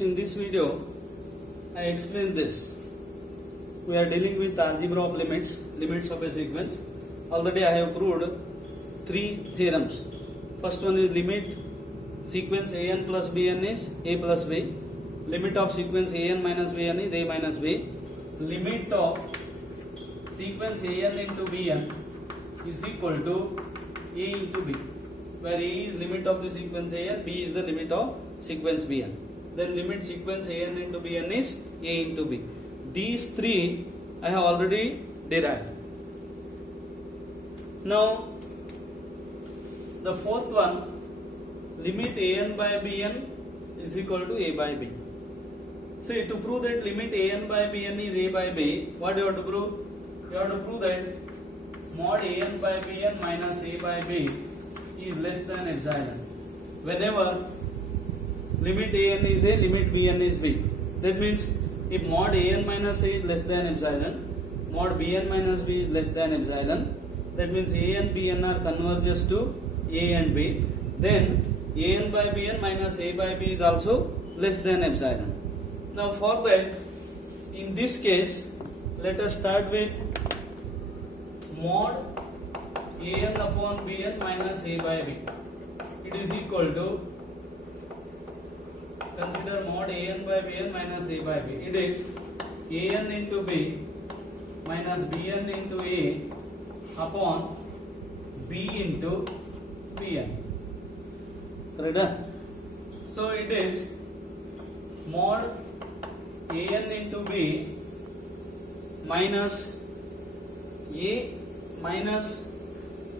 in this video I explain this. We are dealing with algebra of limits of a sequence. Already I have proved three theorems. First one is limit sequence an plus bn is a plus b. Limit of sequence an minus bn is a minus b. Limit of sequence an into bn is equal to a into b, where a is limit of the sequence an, b is the limit of sequence bn. Then limit sequence an into bn is a into b. These three I have already derived. Now the fourth one, limit an by bn is equal to a by b. See, to prove that limit an by bn is a by b, what you have to prove? You have to prove that mod an by bn minus a by b is less than epsilon. Whenever limit an is a, limit bn is b. That means if mod an minus a is less than epsilon, mod bn minus b is less than epsilon, that means a and bn are converges to a and b, then an by bn minus a by b is also less than epsilon. Now for that, in this case, let us start with mod an upon bn minus a by b. It is equal to, consider mod an by bn minus a by b. It is an into b minus bn into a upon b into bn. Correct? So it is mod an into b minus a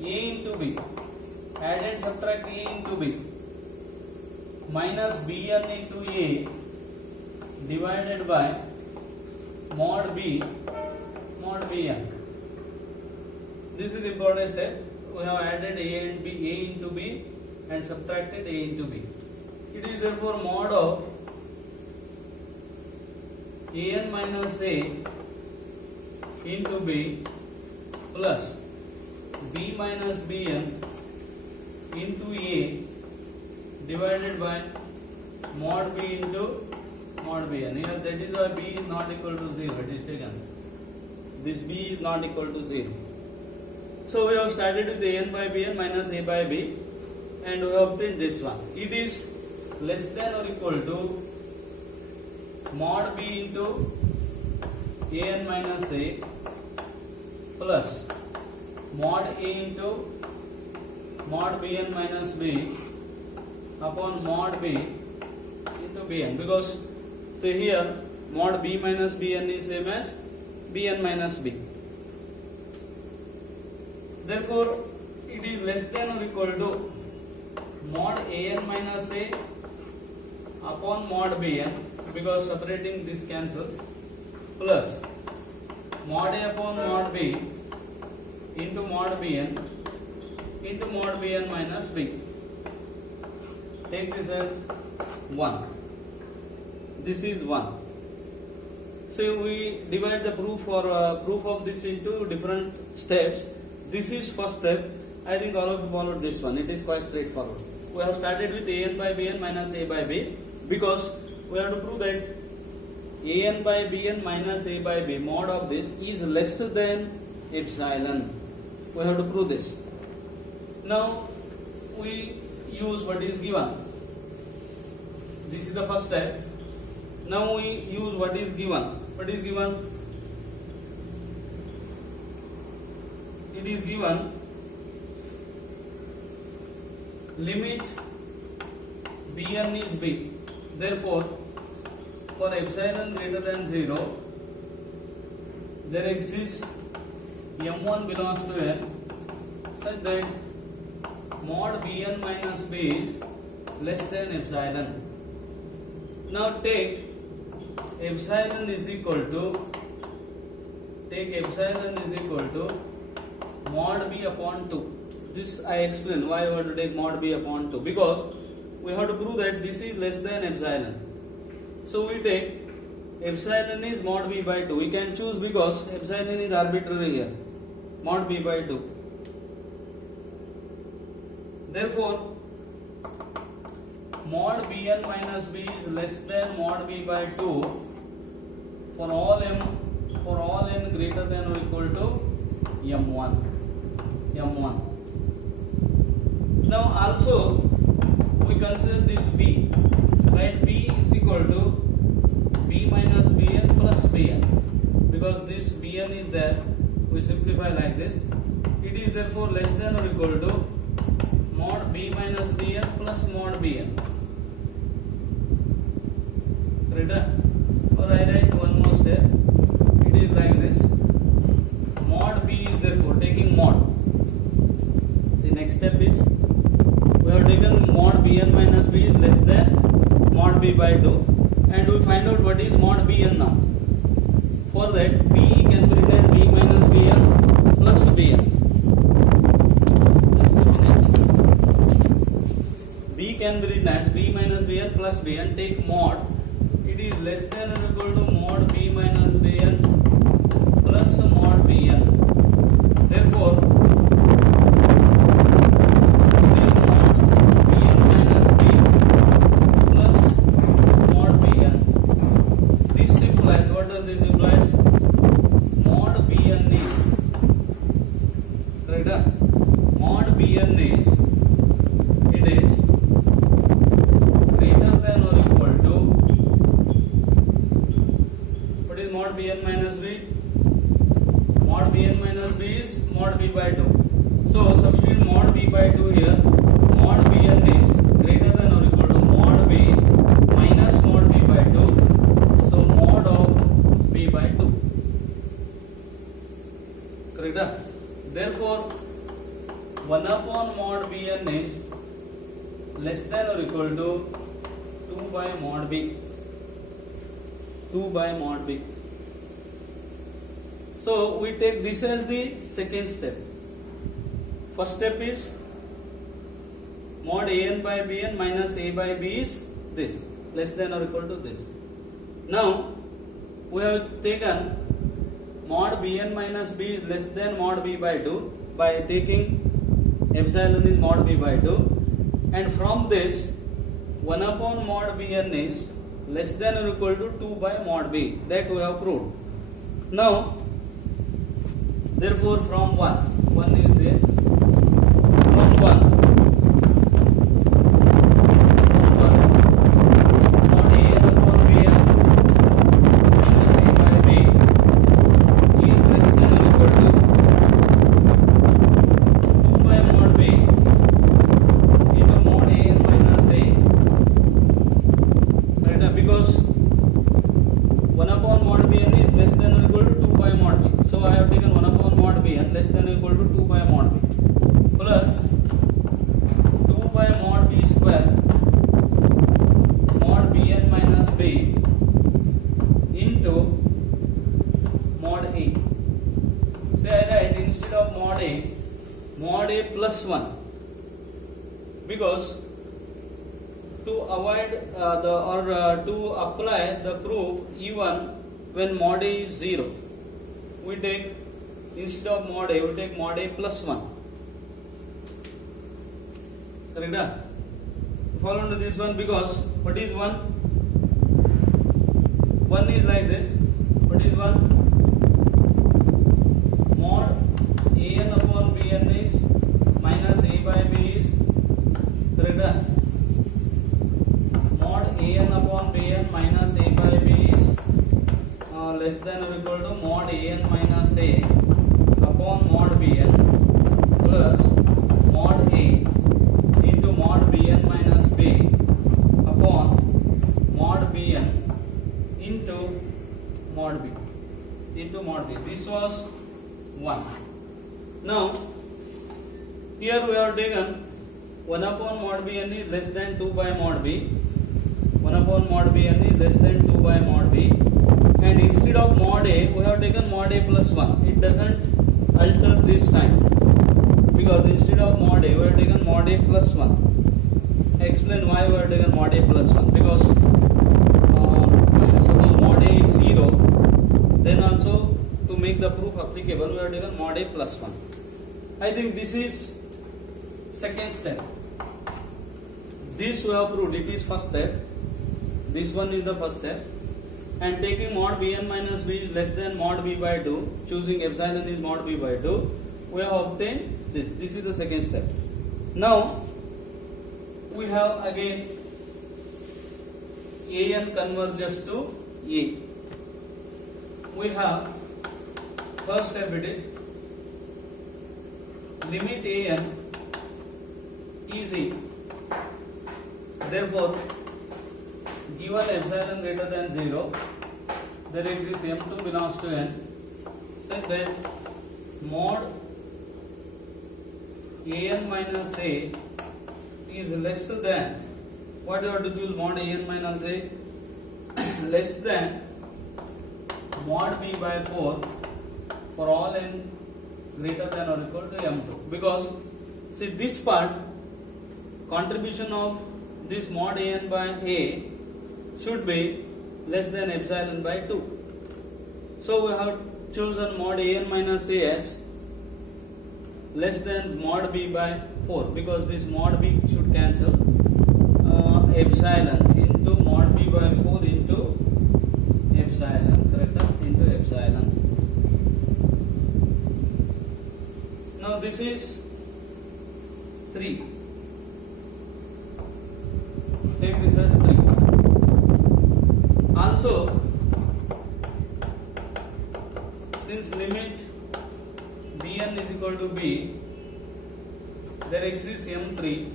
into b, add and subtract a into b, minus bn into a divided by mod b mod bn. This is the important step. We have added a and b, a into b, and subtracted a into b. It is therefore mod of an minus a into b plus b minus bn into a divided by mod b into mod bn. Here that is why b is not equal to 0. It is taken. This b is not equal to 0. So we have started with an by bn minus a by b, and we have obtained this one. It is less than or equal to mod b into an minus a plus mod a into mod bn minus b upon mod b into bn, because say here mod b minus bn is same as bn minus b. Therefore it is less than or equal to mod an minus a upon mod bn, because separating this cancels, plus mod a upon mod b into mod bn into mod bn minus b. Take this as 1. This is 1. So we divide the proof of this into different steps. This is first step. I think all of you followed this one. It is quite straightforward. We have started with an by bn minus a by b, because we have to prove that an by bn minus a by b mod of this is less than epsilon. We have to prove this. Now we use what is given. This is the first step. Now we use what is given. What is given? It is given limit bn is b. Therefore, for epsilon greater than 0, there exists m1 belongs to n such that mod bn minus b is less than epsilon. Now take epsilon is equal to mod b upon 2. This I explain why I want to take mod b upon 2, because we have to prove that this is less than epsilon. So we take epsilon is mod b by 2. We can choose because epsilon is arbitrary here. Mod b by 2. Therefore, mod bn minus b is less than mod b by 2 for all n greater than or equal to m1. Now also we consider this b, right? B is equal to b minus bn plus bn, because this bn is there, we simplify like this. It is therefore less than or equal to mod b minus bn plus mod bn. Right? Or I write one more step. It is like this. Mod b is therefore taking mod. See, next step is we have taken mod bn minus b is less than mod b by 2, and we find out what is mod bn now. For that, b can be written as b minus bn plus bn. B can be written as b minus bn plus bn. Take mod. It is less than or equal to mod b minus bn plus mod bn. Therefore, it is mod bn minus b plus mod bn. This implies, what does this implies? Mod bn is, correct? Mod bn is, it is greater than or equal to, what is mod bn minus b? Mod bn minus b is mod b by 2. So substitute mod b by 2 here. Mod bn is greater than or equal to mod b minus mod b by 2. So mod of b by 2. Correct? Therefore 1 upon mod bn is less than or equal to 2 by mod b. 2 by mod b. So we take this as the second step. First step is mod an by bn minus a by b is this, less than or equal to this. Now we have taken mod bn minus b is less than mod b by 2 by taking epsilon is mod b by 2, and from this 1 upon mod bn is less than or equal to 2 by mod b. That we have proved. Now therefore from 1 is there. From 1 mod a upon bn minus a by b is less than or equal to 2 by mod b into mod a minus a. Right? Because 1 upon mod bn is less than or equal to 2 by mod b. So I have taken 1 upon mod bn less than or equal to 2 by mod b plus 2 by mod b square mod bn minus b into mod a. Say I write instead of mod a plus 1, because to avoid to apply the proof even when mod a is 0, we take instead of mod a, we take mod a plus 1. Correct? Follow to this one, because what is 1? 1 is like this. What is 1? Mod an upon bn is minus a by b is, correct? Mod an upon bn minus a by b is less than or equal to mod an minus a upon mod bn plus mod a into mod bn minus b upon mod bn into mod b. This was 1. Now here we have taken 1 upon mod bn is less than 2 by mod b. 1 upon mod bn is less than 2 by mod b. And instead of mod a, we have taken mod a plus 1. It doesn't alter this sign, because instead of mod a, we have taken mod a plus 1. I explain why we have taken mod a plus 1. Because suppose mod a is 0, then also to make the proof applicable, we have taken mod a plus 1. I think this is second step. this we have proved, it is first step. This one is the first step. And taking mod Bn minus B is less than mod B by 2, choosing epsilon is mod B by 2, we have obtained this. This is the second step. Now, we have again An converges to A. We have first step, it is limit An is A. Therefore, given epsilon greater than 0, there exists M2 belongs to N, say that mod An minus A is less than, what you have to choose, mod An minus A less than mod B by 4 for all N greater than or equal to M2. Because see, this part, contribution of this mod An by A should be less than epsilon by 2. So we have chosen mod An minus A as less than mod B by 4, because this mod B should cancel, epsilon into mod B by 4 into epsilon, correct? Into epsilon. Now this is 3. Take this as 3. Also, since limit Bn is equal to B, there exists M3.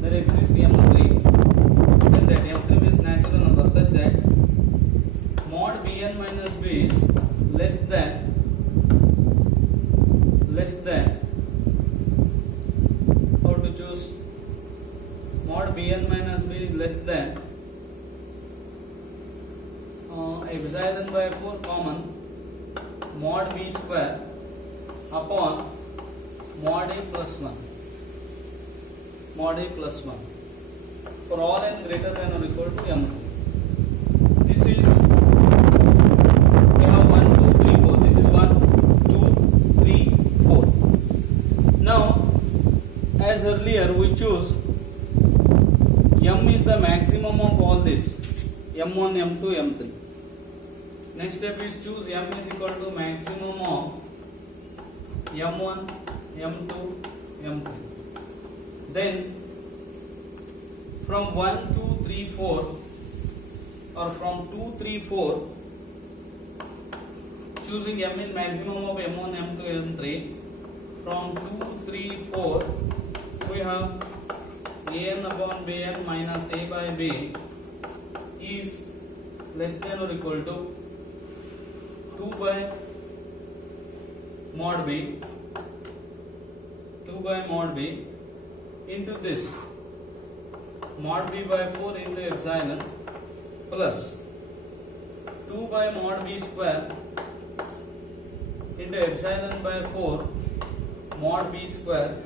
There exists M3. Such that M3 means natural number, such that mod Bn minus B is less than how to choose mod Bn minus B is less than epsilon by 4 common mod B square upon mod A plus 1. Mod A plus 1 for all N greater than or equal to M2. This is, we have 1, 2, 3, 4. This is 1, 2, 3, 4. Now, as earlier we choose M is the maximum of all this, M1, M2, M3. Next step is choose M is equal to maximum of M1, M2, M3. Then from 1, 2, 3, 4 or from 2, 3, 4, choosing M is maximum of M1, M2, M3. From 2, 3, 4, we have An upon Bn minus A by B is less than or equal to 2 by mod B, 2 by mod B into this mod B by 4 into epsilon plus 2 by mod B square into epsilon by 4 mod B square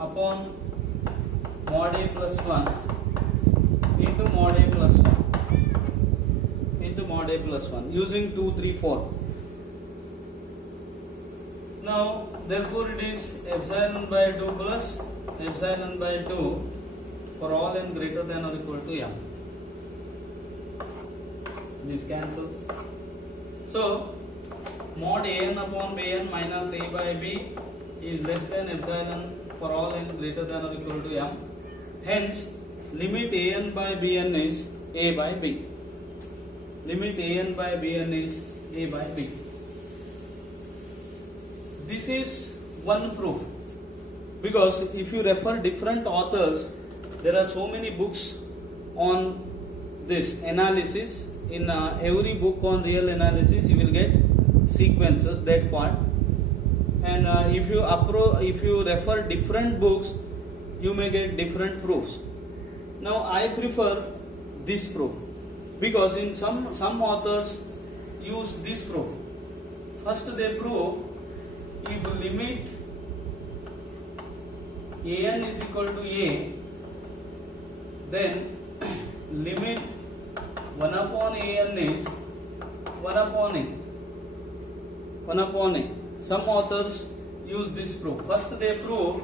upon mod A plus 1 into mod A plus 1 into mod A plus 1 using 2, 3, 4. Now therefore it is epsilon by 2 plus epsilon by 2 for all N greater than or equal to M. This cancels. So mod An upon Bn minus A by B is less than epsilon for all N greater than or equal to M. Hence, limit An by Bn is A by B. Limit An by Bn is A by B. This is one proof, because if you refer different authors, there are so many books on this analysis. In every book on real analysis, you will get sequences, that part. And if you refer different books, you may get different proofs. Now I prefer this proof, because in some authors use this proof. First they prove if limit An is equal to A, then limit 1 upon An is 1 upon A. 1 upon A. Some authors use this proof. First they prove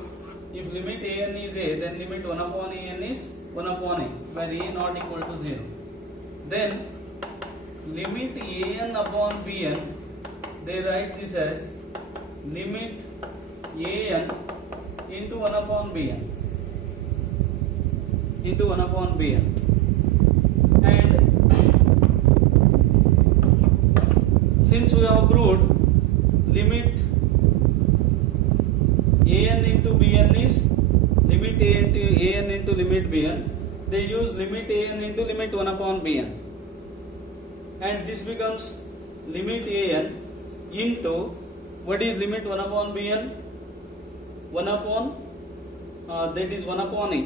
if limit an is a, then limit 1 upon an is 1 upon a, where a not equal to 0. Then limit an upon bn, they write this as limit an into 1 upon bn, into 1 upon bn. And since we have proved limit an into bn is limit an into limit bn, they use limit an into limit 1 upon bn, and this becomes limit an into, what is limit 1 upon bn? 1 upon that is 1 upon a,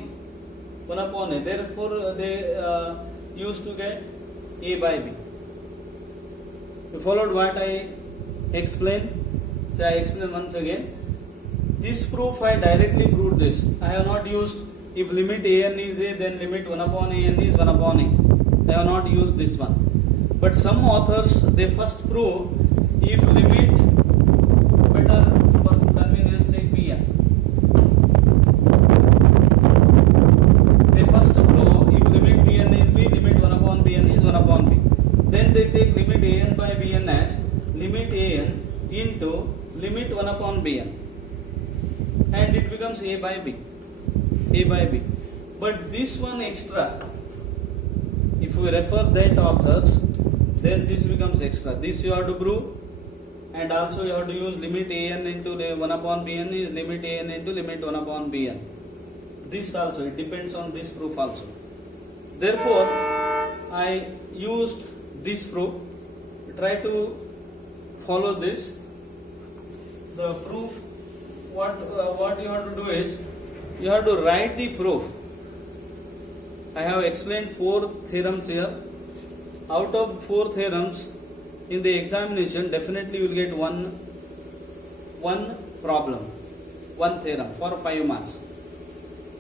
1 upon a. Therefore they used to get a by b. You followed what I explained? So I explain once again. This proof I directly proved this. I have not used if limit an is a, then limit 1 upon an is 1 upon a. I have not used this one. But some authors, they first prove if limit, better for convenience take bn. They first prove if limit bn is b, limit 1 upon bn is 1 upon b. Then they take limit an by bn as limit an into limit 1 upon bn, and it becomes a by b, a by b. But this one extra, if we refer that authors, then this becomes extra. This you have to prove, and also you have to use limit an into 1 upon bn is limit an into limit 1 upon bn. This also, it depends on this proof also. Therefore I used this proof. Try to follow this. The proof, what you have to do is, you have to write the proof. I have explained 4 theorems here. Out of 4 theorems, in the examination, definitely you will get one problem, one theorem for 5 marks.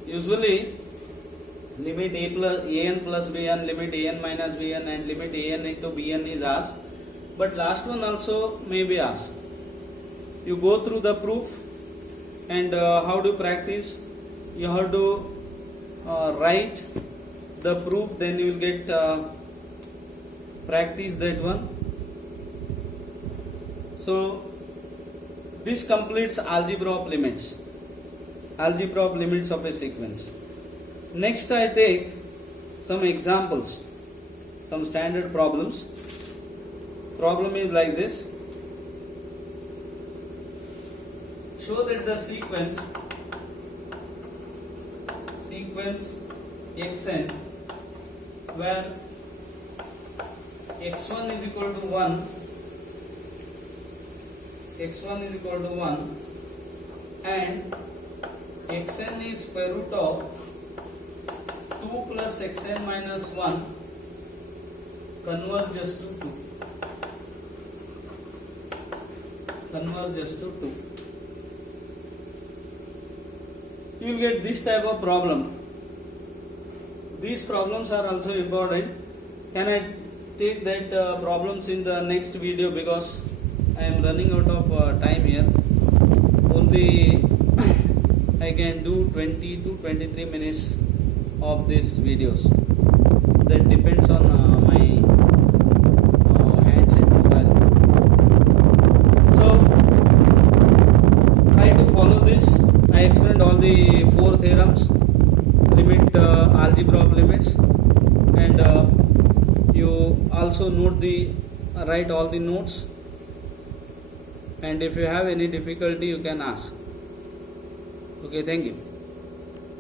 Usually, limit an plus bn, limit an minus bn, and limit an into bn is asked. But last one also may be asked. You go through the proof, and how to practice. You have to write the proof, then you will get practice that one. So this completes algebra of limits, algebra of limits of a sequence. Next I take some examples, some standard problems. Problem is like this. Show that the sequence xn, where x1 is equal to 1, and xn is square root of 2 plus xn minus 1 converges to 2. You will get this type of problem. These problems are also important. Can I take that problems in the next video, because I am running out of time here. Only I can do 20 to 23 minutes of these videos. That depends on my handset mobile. So try to follow this. I explained all the 4 theorems, limit, algebra of limits, and you also write all the notes, and if you have any difficulty you can ask. Okay, thank you.